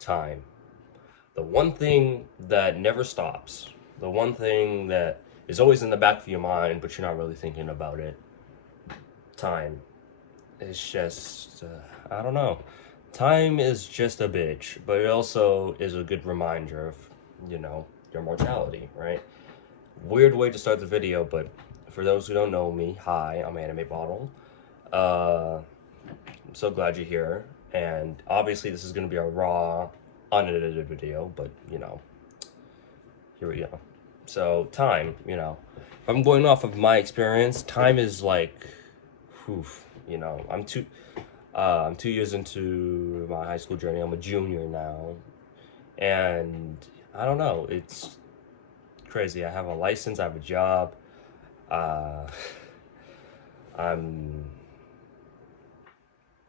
Time. The one thing that never stops. The one thing that is always in the back of your mind, but you're not really thinking about it. Time. It's just, I don't know. Time is just a bitch, but it also is a good reminder of, you know, your mortality, right? Weird way to start the video, but for those who don't know me, hi, I'm animate-bottle. I'm so glad you're here. And obviously, this is going to be a raw, unedited video, but here we go. So, time, if I'm going off of my experience, time is like, whew, I'm 2 years into my high school journey. I'm a junior now, and I don't know. It's crazy. I have a license. I have a job. Uh, I'm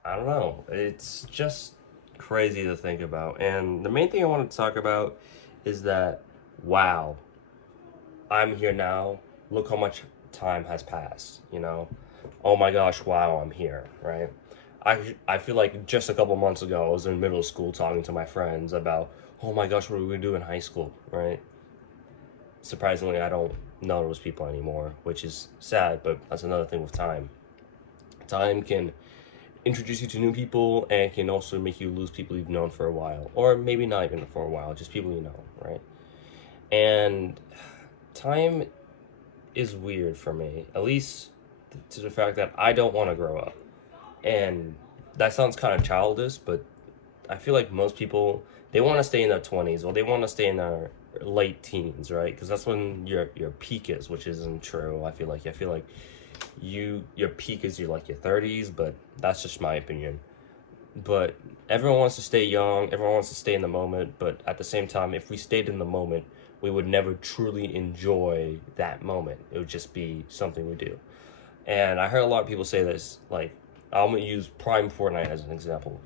I don't know. It's just crazy to think about. And the main thing I want to talk about is that, wow, I'm here now. Look how much time has passed. Oh my gosh, wow, I'm here, right? I feel like just a couple months ago, I was in middle school talking to my friends about, oh my gosh, what are we going to do in high school, right? Surprisingly, I don't know those people anymore, which is sad, but that's another thing with time. Time can introduce you to new people and can also make you lose people you've known for a while, or maybe not even for a while, just people you know, right? And time is weird for me, at least to the fact that I don't want to grow up. And that sounds kind of childish, but I feel like most people, they want to stay in their 20s or they want to stay in their late teens, right? Because that's when your peak is, which isn't true. I feel like your peak is your 30s, but that's just my opinion. But everyone wants to stay young, everyone wants to stay in the moment, but at the same time, if we stayed in the moment, we would never truly enjoy that moment. It would just be something we do. And I heard a lot of people say this, like, I'm gonna use Prime Fortnite as an example.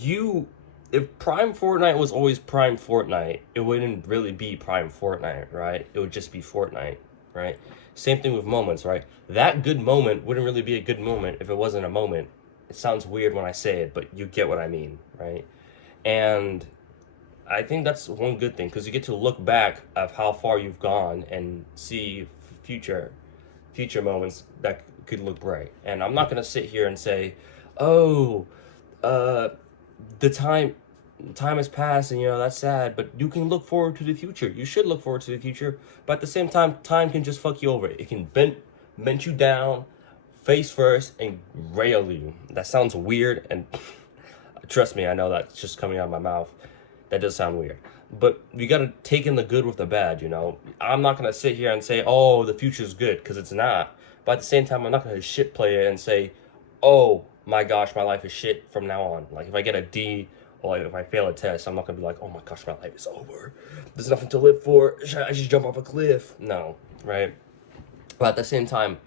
You If Prime Fortnite was always Prime Fortnite, it wouldn't really be Prime Fortnite, right? It would just be Fortnite, right? Same thing with moments, right? That good moment wouldn't really be a good moment if it wasn't a moment. It sounds weird when I say it, but you get what I mean, right? And I think that's one good thing because you get to look back of how far you've gone and see future moments that could look bright. And I'm not gonna sit here and say, "Oh, uh, the time has passed and that's sad," but you can look forward to the future. You should look forward to the future, but at the same time, time can just fuck you over. It can bend you down face first and rail you. That sounds weird, and trust me, I know that's just coming out of my mouth. That does sound weird, but you got to take in the good with the bad. I'm not gonna sit here and say, "Oh, the future's good," because it's not. But at the same time, I'm not gonna shit play it and say, "Oh my gosh, my life is shit from now on." Like if I get a D or like if I fail a test, I'm not gonna be like, "Oh my gosh, my life is over. There's nothing to live for. I just jump off a cliff." No, right? But at the same time,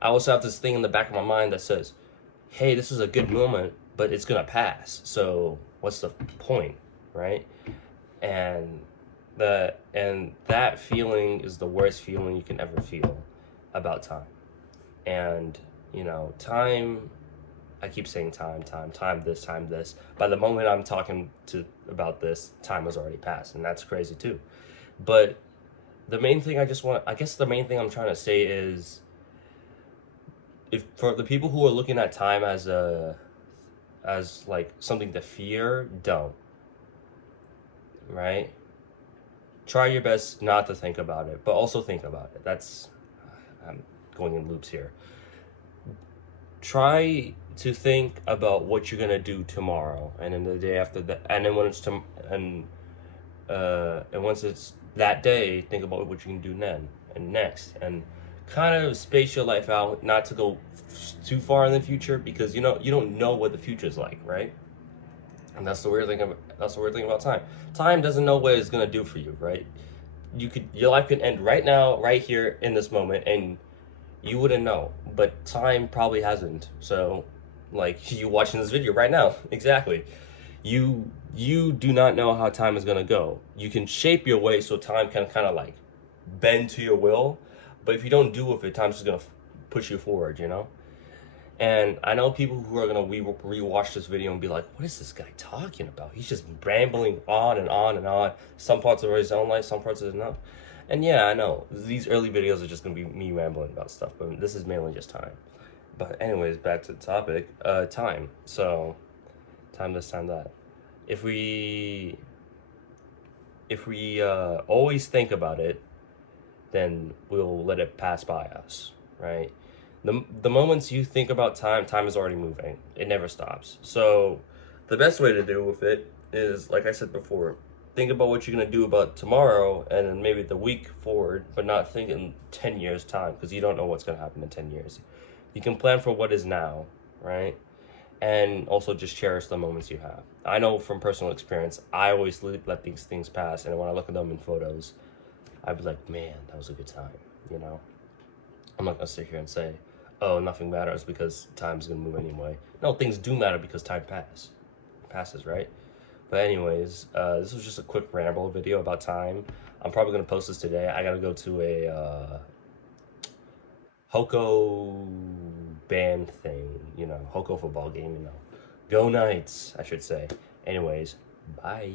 I also have this thing in the back of my mind that says, "Hey, this is a good moment, but it's gonna pass. So what's the point, right?" And that feeling is the worst feeling you can ever feel about time. And time, I keep saying time this, time this. By the moment I'm talking to about this, time has already passed, and that's crazy too. But I guess the main thing I'm trying to say is, if for the people who are looking at time as like something to fear, don't, right? Try your best not to think about it, but also think about it. I'm going in loops here. Try to think about what you're gonna do tomorrow, and then the day after that, and then when it's and once it's that day, think about what you can do then and next, and kind of space your life out, not to go too far in the future, because you don't know what the future is like, right? And that's the weird thing about time. Time doesn't know what it's gonna do for you, right? Your life could end right now, right here in this moment, and you wouldn't know. But time probably hasn't. So, like you watching this video right now, exactly. You do not know how time is gonna go. You can shape your way so time can kind of like bend to your will, but if you don't do with it, time's just gonna push you forward. And I know people who are gonna rewatch this video and be like, "What is this guy talking about? He's just rambling on and on and on. Some parts are his own life, some parts is not." And yeah, I know these early videos are just gonna be me rambling about stuff, but this is mainly just time. But anyways, back to the topic. Time. So, time this, time that. If we always think about it, then we'll let it pass by us, right? The moments you think about time, time is already moving. It never stops. So the best way to deal with it is, like I said before, think about what you're gonna do about tomorrow and then maybe the week forward, but not think in 10 years time because you don't know what's gonna happen in 10 years. You can plan for what is now, right? And also just cherish the moments you have. I know from personal experience, I always let these things pass, and when I look at them in photos, I'd be like, man, that was a good time, you know? I'm not gonna sit here and say, oh, nothing matters because time's gonna move anyway. No, things do matter because time passes, right? But anyways, this was just a quick ramble video about time. I'm probably gonna post this today. I gotta go to a Hoko band thing, you know, Hoko football game, you know. Go Knights, I should say. Anyways, bye.